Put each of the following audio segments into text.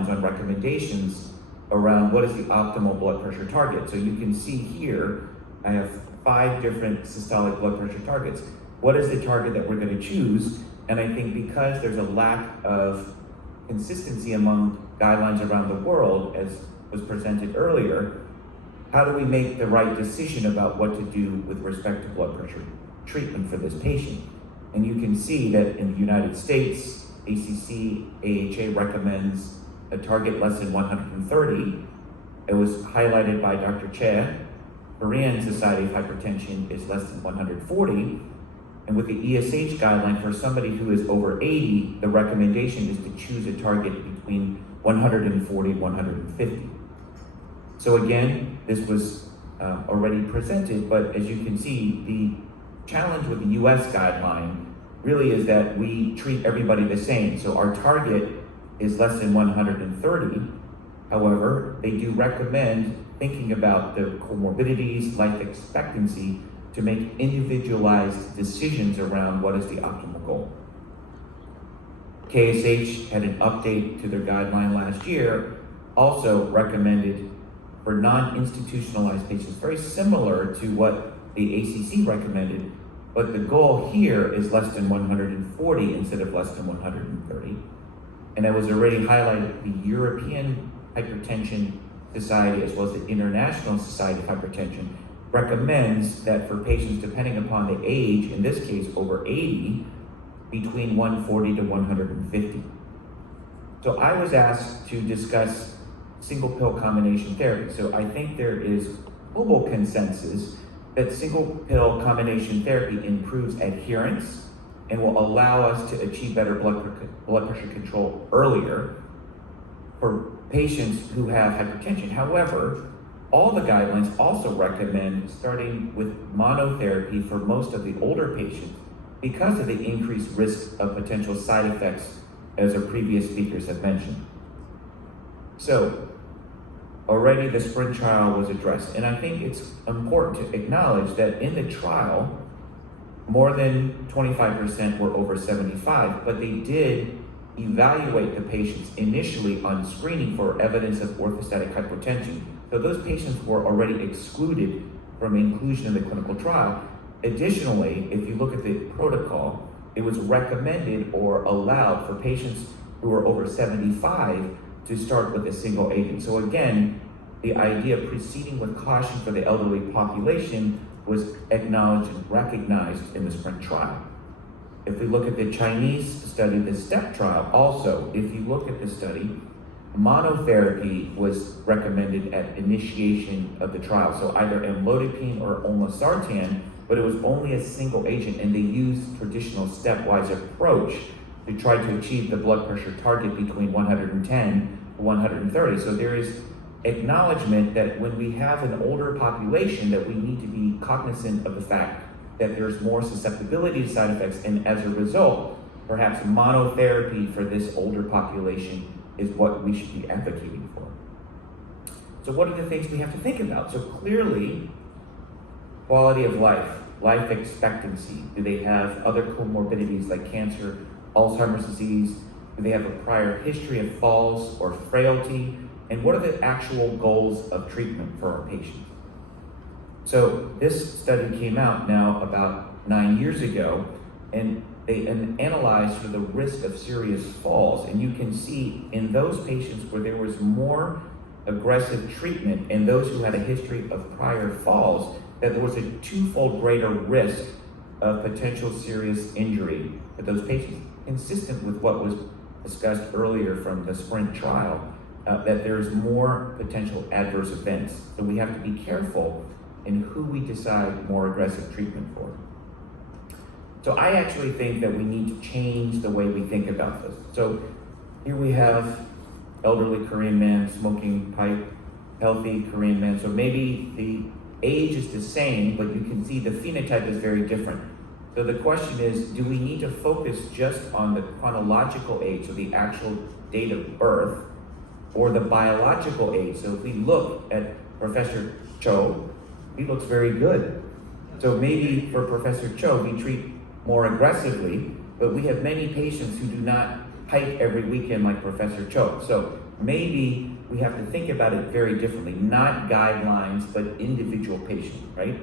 guidelines on recommendations around what is the optimal blood pressure target. So you can see here, I have 5 different systolic blood pressure targets. What is the target that we're going to choose? And I think because there's a lack of consistency among guidelines around the world, as was presented earlier, how do we make the right decision about what to do with respect to blood pressure treatment for this patient? And you can see that in the United States, ACC, AHA recommends a target less than 130. It was highlighted by Dr. Che. Korean Society of Hypertension is less than 140. And with the ESH guideline, for somebody who is over 80, the recommendation is to choose a target between 140 and 150. So again, this was already presented, but as you can see, the challenge with the US guideline really is that we treat everybody the same. So our target is less than 130. However, they do recommend thinking about the comorbidities, life expectancy, to make individualized decisions around what is the optimal goal. KSH had an update to their guideline last year, also recommended for non-institutionalized patients, very similar to what the ACC recommended, but the goal here is less than 140 instead of less than 130. And it was already highlighted, the European Hypertension Society, as well as the International Society of Hypertension, recommends that for patients, depending upon the age, in this case over 80, between 140 to 150. So I was asked to discuss single pill combination therapy. So I think there is global consensus that single pill combination therapy improves adherence and will allow us to achieve better blood pressure control earlier for patients who have hypertension. However, all the guidelines also recommend starting with monotherapy for most of the older patients because of the increased risk of potential side effects, as our previous speakers have mentioned. So, already the SPRINT trial was addressed, and I think it's important to acknowledge that in the trial, more than 25% were over 75, but they did evaluate the patients initially on screening for evidence of orthostatic hypotension. So those patients were already excluded from inclusion in the clinical trial. Additionally, if you look at the protocol, it was recommended or allowed for patients who are over 75 to start with a single agent. So again, the idea of proceeding with caution for the elderly population was acknowledged and recognized in the SPRINT trial. If we look at the Chinese study, the STEP trial, also, if you look at the study, monotherapy was recommended at initiation of the trial. So either amlodipine or olmesartan, but it was only a single agent, and they used traditional stepwise approach to try to achieve the blood pressure target between 110 to 130. So there is acknowledgement that when we have an older population, that we need to be cognizant of the fact that there's more susceptibility to side effects, and as a result, perhaps monotherapy for this older population is what we should be advocating for. So what are the things we have to think about? So clearly, quality of life, life expectancy. Do they have other comorbidities like cancer, Alzheimer's disease? Do they have a prior history of falls or frailty? And what are the actual goals of treatment for our patients? So this study came out now about 9 years ago, and they analyzed for the risk of serious falls. And you can see in those patients where there was more aggressive treatment and those who had a history of prior falls, that there was a 2-fold greater risk of potential serious injury for those patients, consistent with what was discussed earlier from the SPRINT trial, that there's more potential adverse events. So we have to be careful in who we decide more aggressive treatment for. So I actually think that we need to change the way we think about this. So here we have elderly Korean man smoking pipe, healthy Korean man. So maybe the age is the same, but you can see the phenotype is very different. So the question is, do we need to focus just on the chronological age, so the actual date of birth, or the biological age? So if we look at Professor Cho, he looks very good. So maybe for Professor Cho, we treat more aggressively, but we have many patients who do not hike every weekend like Professor Cho. So maybe we have to think about it very differently, not guidelines, but individual patient, right?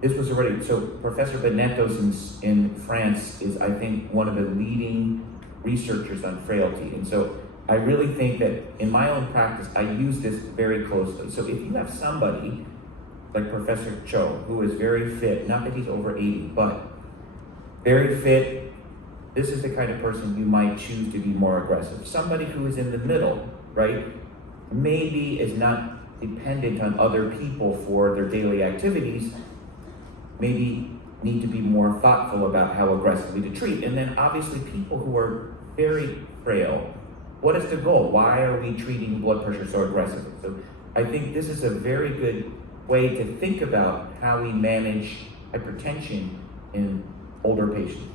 This was already, so Professor Benetos in France is, I think, one of the leading researchers on frailty. And so I really think that in my own practice, I use this very closely. So if you have somebody like Professor Cho, who is very fit, not that he's over 80, but very fit, this is the kind of person you might choose to be more aggressive. Somebody who is in the middle, right? Maybe is not dependent on other people for their daily activities, maybe need to be more thoughtful about how aggressively to treat. And then obviously people who are very frail, what is the goal? Why are we treating blood pressure so aggressively? So I think this is a very good way to think about how we manage hypertension in older patients.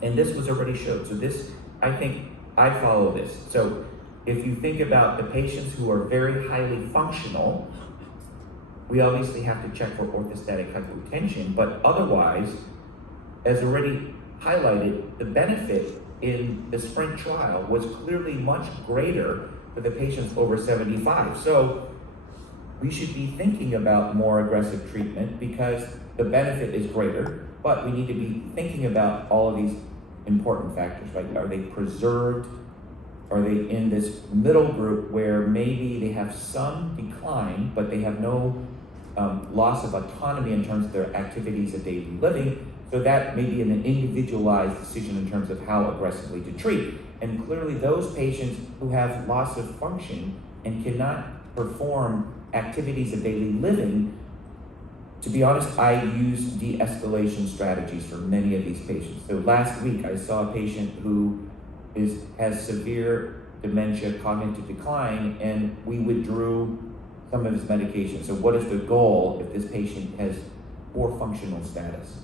And this was already showed. So this, I think, I follow this. So if you think about the patients who are very highly functional, we obviously have to check for orthostatic hypotension, but otherwise, as already highlighted, the benefit in the SPRINT trial was clearly much greater for the patients over 75. So we should be thinking about more aggressive treatment because the benefit is greater, but we need to be thinking about all of these important factors, right? Are they preserved? Are they in this middle group where maybe they have some decline, but they have no loss of autonomy in terms of their activities of daily living? So that may be an individualized decision in terms of how aggressively to treat. And clearly those patients who have loss of function and cannot perform activities of daily living, to be honest, I use de-escalation strategies for many of these patients. So last week I saw a patient who has severe dementia, cognitive decline, and we withdrew some of his medication. So what is the goal if this patient has poor functional status?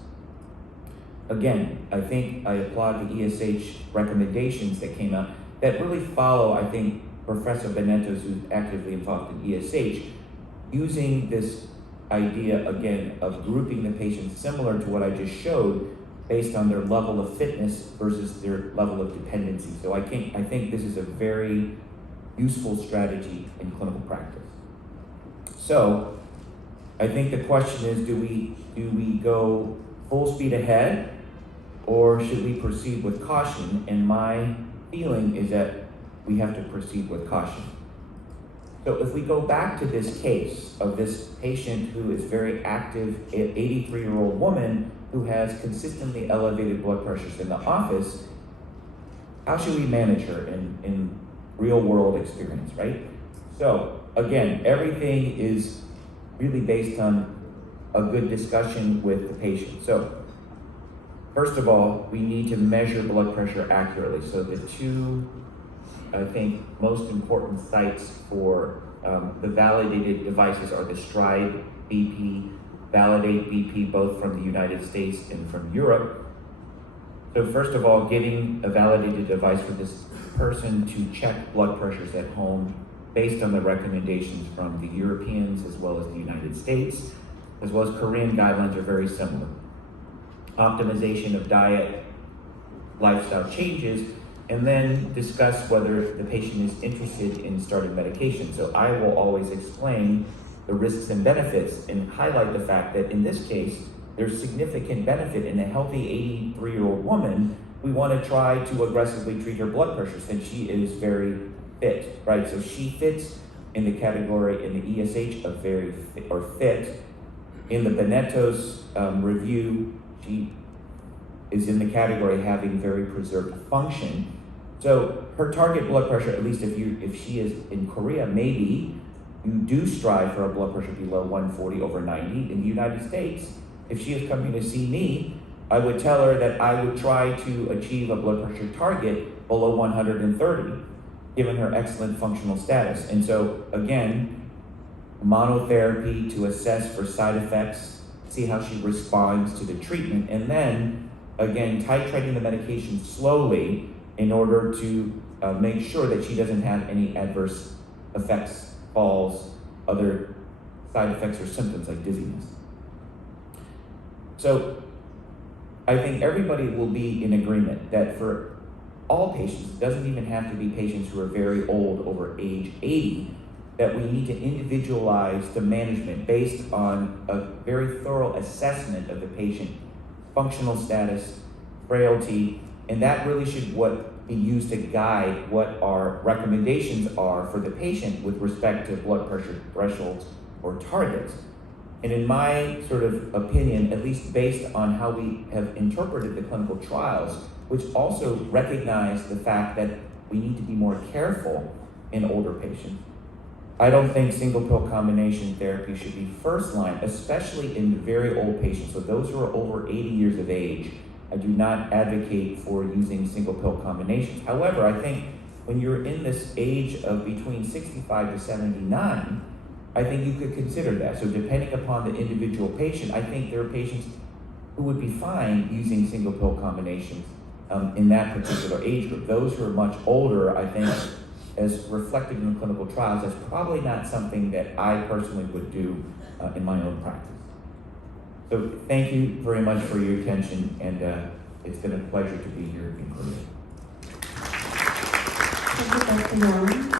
Again, I think I applaud the ESH recommendations that came out that really follow, I think, Professor Benetos, who's actively involved in ESH, using this idea, again, of grouping the patients similar to what I just showed based on their level of fitness versus their level of dependency. So I think this is a very useful strategy in clinical practice. So I think the question is, do we go full speed ahead or should we proceed with caution? And my feeling is that we have to proceed with caution. So if we go back to this case of this patient who is very active, an 83-year-old woman who has consistently elevated blood pressures in the office, how should we manage her in real world experience, right? So again, everything is really based on a good discussion with the patient. So first of all, we need to measure blood pressure accurately. So the two, I think, most important sites for the validated devices are the Stride BP, Validate BP, both from the United States and from Europe. So first of all, getting a validated device for this person to check blood pressures at home based on the recommendations from the Europeans as well as the United States, as well as Korean guidelines are very similar. Optimization of diet, lifestyle changes, and then discuss whether the patient is interested in starting medication. So I will always explain the risks and benefits and highlight the fact that in this case, there's significant benefit in a healthy 83-year-old woman. We want to try to aggressively treat her blood pressure since she is very fit, right? So she fits in the category in the ESH of very fit, or fit. In the Benetos review, she is in the category having very preserved function. So her target blood pressure, at least if she is in Korea, maybe you do strive for a blood pressure below 140 over 90. In the United States, if she is coming to see me, I would tell her that I would try to achieve a blood pressure target below 130, given her excellent functional status. And so again, monotherapy to assess for side effects, see how she responds to the treatment, and then again, titrating the medication slowly in order to make sure that she doesn't have any adverse effects, falls, other side effects or symptoms like dizziness. So I think everybody will be in agreement that for all patients, it doesn't even have to be patients who are very old, over age 80, that we need to individualize the management based on a very thorough assessment of the patient functional status, frailty, and that really should be used to guide what our recommendations are for the patient with respect to blood pressure thresholds or targets. And in my sort of opinion, at least based on how we have interpreted the clinical trials, which also recognize the fact that we need to be more careful in older patients, I don't think single pill combination therapy should be first line, especially in the very old patients. So those who are over 80 years of age, I do not advocate for using single pill combinations. However, I think when you're in this age of between 65 to 79, I think you could consider that. So depending upon the individual patient, I think there are patients who would be fine using single pill combinations in that particular age group. Those who are much older, I think, as reflected in the clinical trials, that's probably not something that I personally would do in my own practice. So thank you very much for your attention, and it's been a pleasure to be here in Korea. Thank you, Dr. Young.